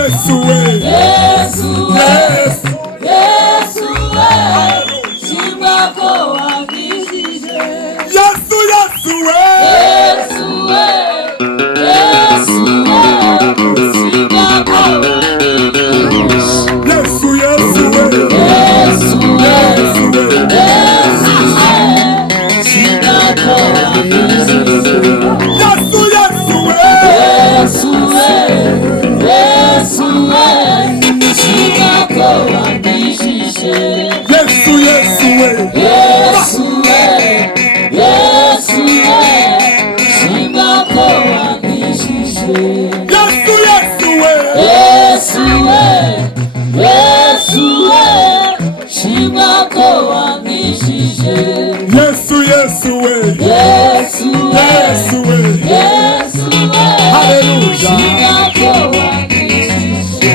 Yesu we. Yesu we. Yesu. Yesu we. Shimako wangishije. Yesu, Yesu we. Yesu we. Yesu we. Shimako wangishije. Yesu, Yesu we. Yesu we. Yesu we. Yesu we. Shimako wangishije. Yesu, Yesu we. Yesu we. Yesu we. Shimako wangishije. Yesu, Yesu we. Yesu we. Yesu we. Shimako wangishije. Yesu, Yesu we. Yesu we. Yesu we. Shimako wangishije. Yesu, Yesu we. Yesu we. Yesu we. Yesu we. Hallelujah. Shimako wangishije.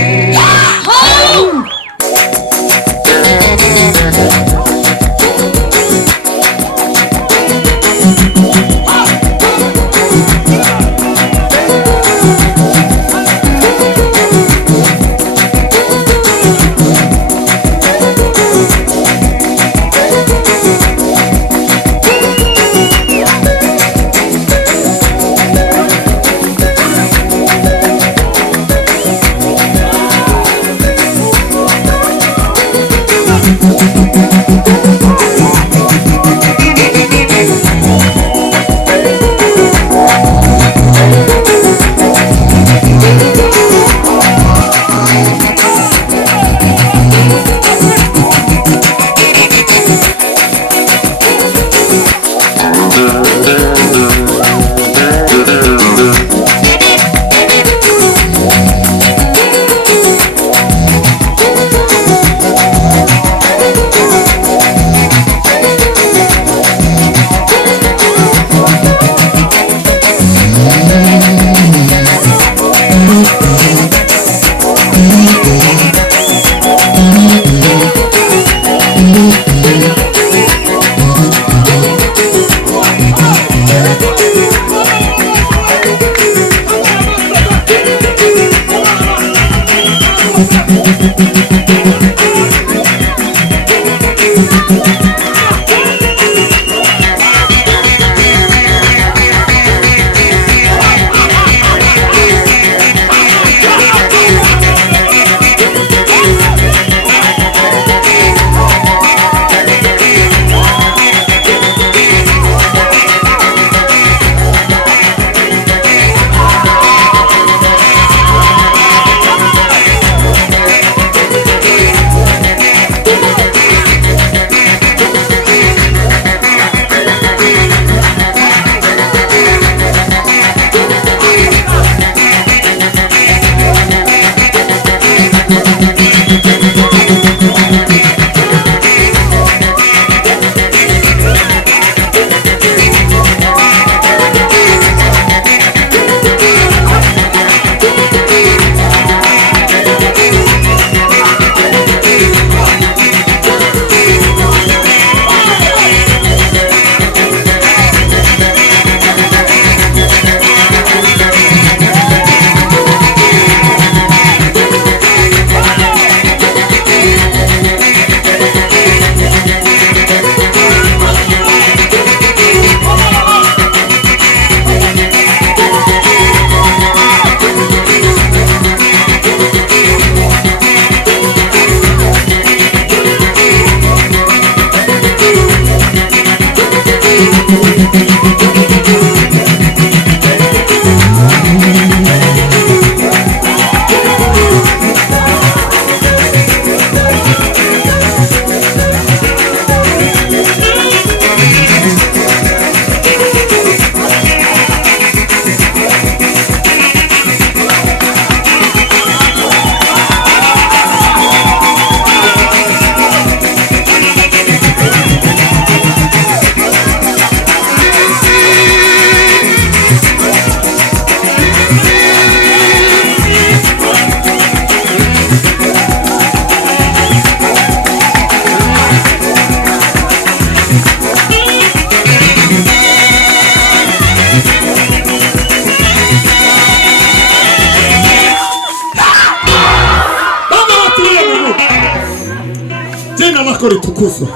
Jina lako litukuzwe,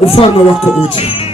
ufalme wako uje.